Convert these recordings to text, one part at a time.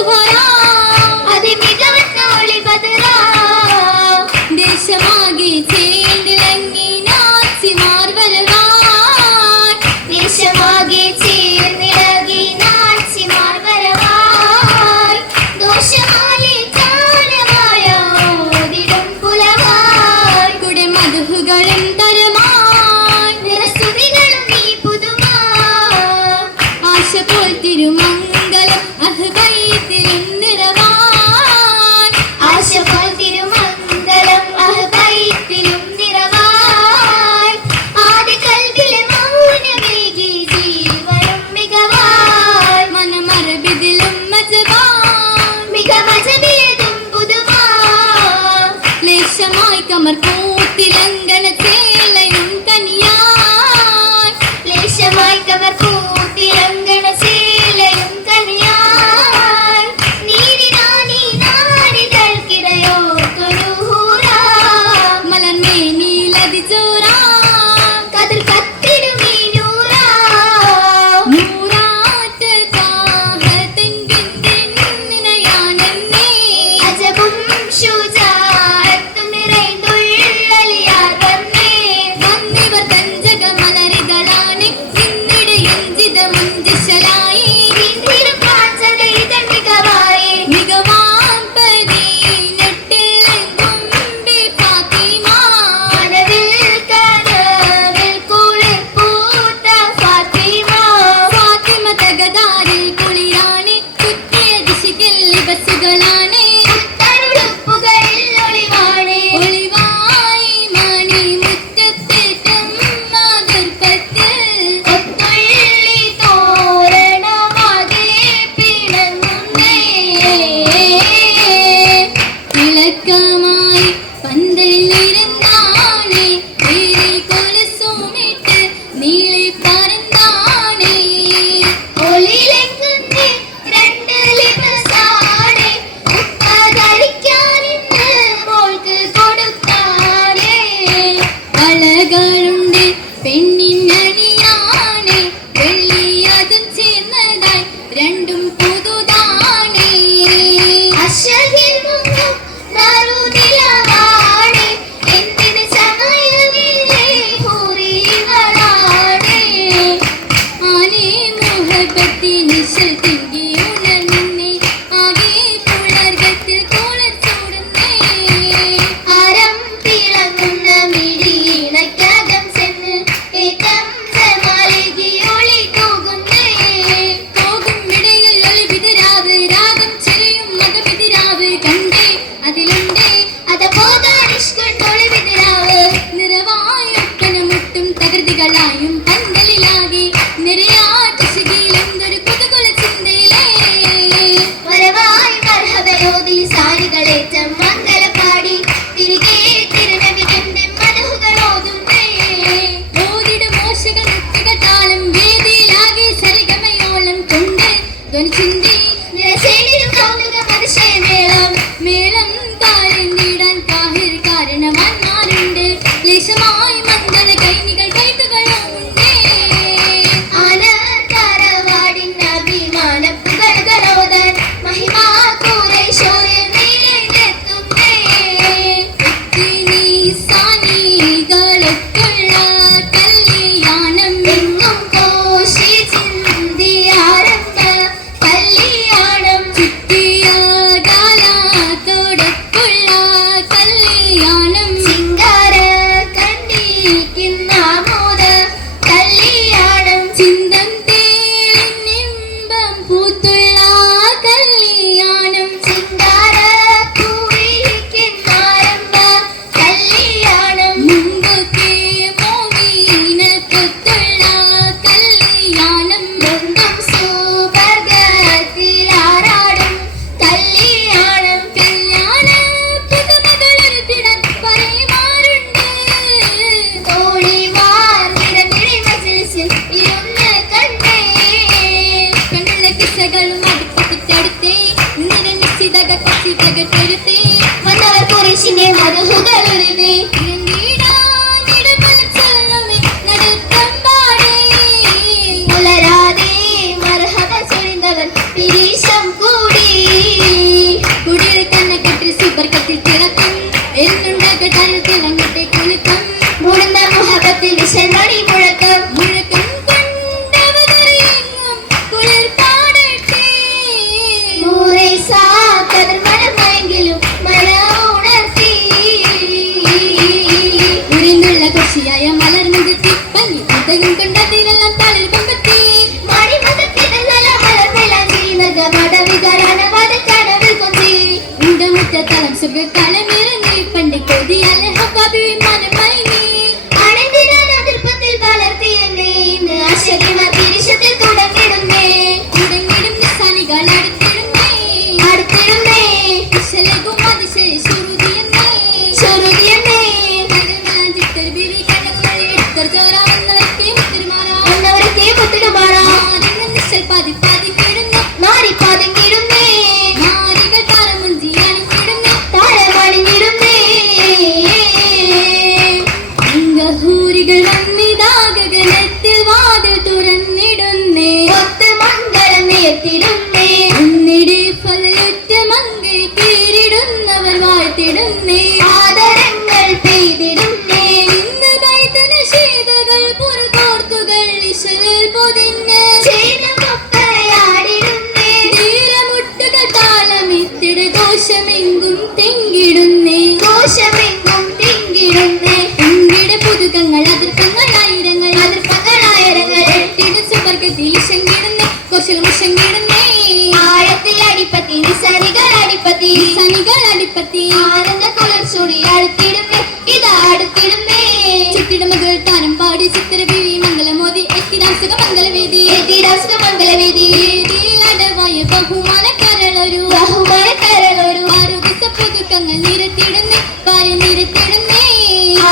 സുഹറാ അതിമികവറ്റ ഒളി ബദറാ ദേശമാകെ ചേർന്നിളങ്ങി നാച്ചിമാർ വരവായി ദേശമാകെ ചേർന്നിളങ്ങി നാച്ചിമാർ വരവായി ദോഷമാലി ചാരമായ ഓതിടും പുലവായി കുടെ മധുഹുകളും തരമായി നിറസുതികളും ഈ പുതുമാ ആശ പോൽ തിരുമംഗലം അഹ്ബൈത്തിലും നിറവായി ആശ പോൽ തിരുമംഗലം അഹ്ബൈത്തിലും നിറവായി ആദ്യ കൽബിലെ മൗനമേകി ജീവനും മികവായി മനമറബിതിലും മജബായി മികമജബിയതും പുതുമാ ലേശമായി കമർ കൂത്തിലങ്കണ ചേലയും കനിയായി ലേശമായി കമർ കൂത്തിലങ്കണ ചേലയും കനിയായി നീരിനാനി നാടികൾക്കിടയോ തൊഴുഹൂറാ മലർമേ നീലതി ചോറാ കതിർ കത്തിടുമീ നൂറാ നൂറാറ്റ താഹത്തിൻ നിനയാണെന്നേ അജബും ശുജാഅത്തും നിറൈന്തുള്ളലിയാർ വന്നേ വന്നിവർ തഞ്ചക മലരുകളാണ് ഇന്നിടെ എഞ്ചിത മുഞ്ചലായി ഇന്ദിരും കാഞ്ചക ഇതൻ മികവായി മികവാം പരീനട്ടിലെങ്കും ബി ഫാത്തിമ കനവിൽ കനവിൽ കുളിർ പൂത്ത ഫാത്തിമ ഫാത്തിമ തകതാരിൽ കുളിരാണ് കുറ്റിയ ദിശികൾ ബസുകളാണ് തരുടുപ്പുകളിൽ ഒളിവാണ് ഒളിവായി മണി മുറ്റത്തേറ്റം മാതൃപ്പത്തിൽ ഒത്തുള്ളി തോരണമാകെ പിണങ്ങുന്നേ തിളക്കമായി പന്തലിരുന്നാണ് ഏറെ കൊലുസുമിട്ട് നീളി പറന്താണ് ഒളിയിലെങ്കുന്നേ രണ്ട് ലിബസാണ് ഉപ്പകരിക്കാനിന്ന് മോൾക്ക് കൊടുക്കാനേ അഴകളുണ്ട് പെണ്ണിനണിയാണ് വെള്ളി അതും ചേർന്നതായി രണ്ടും പുതുതാണ് അശകിൽ മുങ്ങും നറുനിലവാണ് എന്തിന് സമയമില്ലേ ഹൂറികളാണ് ആനേ മുഹബത്തിന് ശൽത്തിങ്കി ഉണർന്നേ ആകെ പുലർഗത്തിൽ കോളർ ചൂടുന്നേ ആരം തിളങ്ങുന്ന മിഴിയിണക്കകം ചെന്ന് ഏകം സമാലികി ഒളി തൂകുന്നേ പോകും ഇടയിൽ ഒളിവിതിരാവ് രാഗം ചെറിയും മകവിതിരാവ് കണ്ടേ അതിലുണ്ടേ അതബോധാനിഷ്കൊണ്ടൊളിവിതിരാവ് നിറവായൊട്ടനമുട്ടും തകൃതികളായും പന്തലിലാകെ നിറയാറ്റശികയിലെന്തൊരു കുതുകുല ചിന്തയിലേ വരവായി മർഹബയോതിൽ സാരികളേറ്റം മംഗലപ്പാടി തിരികെ തിരുനബിതന്റെ മധുകളോതുന്നേ ഓതിട മോശക നൃത്തകതാളം വേദിയിലാകെ സരിഗമയോളം കൊണ്ട് ധ്വനിച്ചിന്തേ നിരസേനിലും കൗതുക അതിശയമേളം മേളം താരങ്ങിടാൻ കാഹിർ കാരണവാന്മാരുണ്ട് ലേശമായി മന്ദര കൈനികൾ കൈതുകളോ ഉണ്ടേ ആനർക്കാരവാടിൻ അഭിമാന പുകഴ്കളോതാൻ മഹിമാ കൂരൈശോരെ നീലെത്തുന്നേ ഇത്തിനി സാനികളൊക്കെയുള്ള കല്യാണം എങ്ങും കോശി ചിന്തിയാരംഭ കല്യാണം ചുറ്റിയ കാലത്തോടൊക്കെയുള്ള കല്യാണം സിംഗാര കണ്ണിക്കുന്ന മോദ കല്യാണം ചിന്തം തേനിമ്പം പൂത്തുള്ള കല്യാണം സിംഗാര പൂരിക്കുന്നാരംഭ കല്യാണം മുമ്പൊക്കെ മോഹിനത്തൊത്തുള്ള കല്യാണം ബന്ധം സുവർഗത്തിലാറാടും കല്യാണം കല്യാണ പുതുമകളൊരുത്തിടാൻ പരമാരുണ്ട് തോളിമാർ നിരനിഴി മജിലിസിൽ ഇരുന്ന് കണ്ടേ കണ്ടുള്ള കിസ്സകളും അടുത്തടുത്തേ നിശ്ചിതക കച്ചിതകത്തെടുത്തേ വന്നവർ കുറേശിന്റെ മധുഹുകളുരുമേ ഉലരാതെ മർഹബ ചൊരിന്തവൻ പിരീശം കൂടി സ്വർഗ്ഗക്കാലമിറങ്ങി പണ്ട് കൊതിയാൽ ഹവ്വാബി മനമയങ്ങി. അനന്തിനാൻ അതിർപ്പത്തിൽ വളർത്തി എന്നെ ഇന്ന് ആശകിമാർ തിരിശത്തിൽ തുടങ്ങിടുന്നേ നിസാനികൾ അടുത്തിടുന്നേ ഇശലകും അതിശയ ശ്രുതിയെന്നേ ബിവി കണ്ണുകളി എടുത്തോരാ എന്നവരൊക്കെ മുത്തിടുമാറാ നിശൽ പാതി പാതി കിടുന്നു മാറി പാതെങ്കിടുന്നേ നാരികൾ താരമുഞ്ചിയാണ് കിടുന്നു താരമണിഞ്ഞിടുന്നേ അംഗഹൂരികൾ വന്നിതാ ഗഗനത്തിൽ വാതിൽ തുറന്നിടുന്നേ ഒത്ത് മംഗളം നേർത്തിടുന്നേ എന്നിടെ ഫലയുറ്റ മങ്കை കീറിടുന്നവർ വാഴ്ത്തിടുന്നേ ആദരങ്ങൾ പെയ്തിടുന്നേ ഇന്ന് ബൈതന ശീതകൾ പുറകോർത്തുകൾ ഇശലിൽ പൊതിഞ്ഞ് ചെയ്ത മക്കളയാടിടുന്നേ തീരമുട്ടുകൾ താളമിത്തിട ദോഷമെങ്കും തെങ്കിടുന്നേ ദോഷമെങ്കും തിങ്കിടുന്നേ എങ്കിട പുതുക്കങ്ങൾ അതിർപ്പങ്ങളായിരങ്ങൾ അതിർപ്പങ്ങളായിരങ്ങൾ എട്ടിട സുവർഗത്തിൽ ശങ്കിടുന്നേ കോശലും ശങ്കിടുന്നേ ആഴത്തിൽ അടിപ്പത്തി നിസരികൾ അടിപ്പത്തി സനികൾ അടിപ്പത്തി ആനന്ദ കുലർച്ചൂടി അടുത്തിടുന്നേ ഇതാ അടുത്തിടുന്നേ ചുറ്റിടമകൾ താരം പാടി ചിത്രബിവി മംഗലമോദി എത്തിരാസുക മംഗലവേദി എത്തിരാസുക മംഗലവേദി വേദിയിൽ അടവായ ബഹുമാനക്കാരളൊരു ബഹുമാനക്കാരനൊരു ആരോഗ്യ പുതുക്കങ്ങൾ നിരത്തിടുന്നേ പാരി നിരത്തിടുന്നേ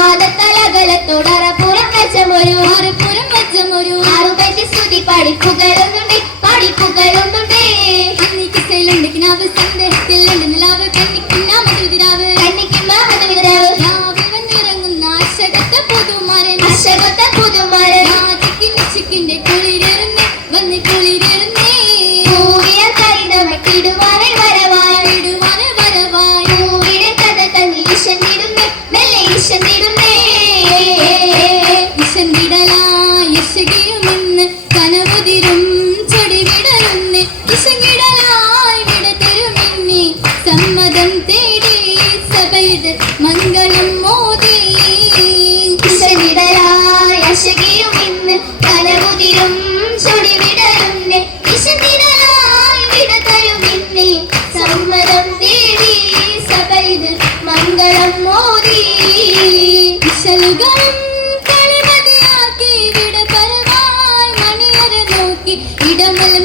ആദത്തലകലത്തോടറപ്പുറം വെച്ചമൊരു ആറുപുരം വജ്ജമൊരു ആറുപറ്റി സ്തുതി പഠിപ്പുകളുന്നുണ്ടേ പഠിപ്പുകളുന്നുണ്ടേ അന്നിക്കിസയിലുണ്ട് കിനാവ് സന്ദേഹത്തിലുണ്ട് നിലാവ് കന്നിക്കിന്നാമതുതിരാവ് കന്നിക്കുമാമതുവിതരാവ് രാവിൽ വന്നിറങ്ങുന്ന ആശകത്തെ പുതുമാരൻ അശകത്ത പുതുമാരൻ രാജിക്കിന്റെ കുളിരേറുന്നേ വന്ന് കുളിരേറുന്നേ പൂവിയ കൈതമക്കിടുവാനെ വരവായി ഇടുവാന് വരവായി പൂവിടെ കഥ തങ്ങി ഇശന്നിടുന്നേ മെല്ലെ ഇശന്നിടുന്നേ യശകിയുമെന്ന് കനവുതിരും ചൊടി വിടരുന്ന് ഇശകിടലായി വിടതരുമെന്നെ സമ്മതം തേടി സഭയുടെ മംഗളം മോദി ഇശന്നിടലായി അശകിയും ഇന്ന് കനവുതിരും ചൊടി വിടരുന്നേ ഇശന്നിടലായി വിടതരുമിന്നേ സമ്മതം തേടി സഭയിൽ മംഗളം മോദി ഇശലുകളും കളിമതിയാക്കി വിടപരമായി മണിയര നോക്കി ഇടമലം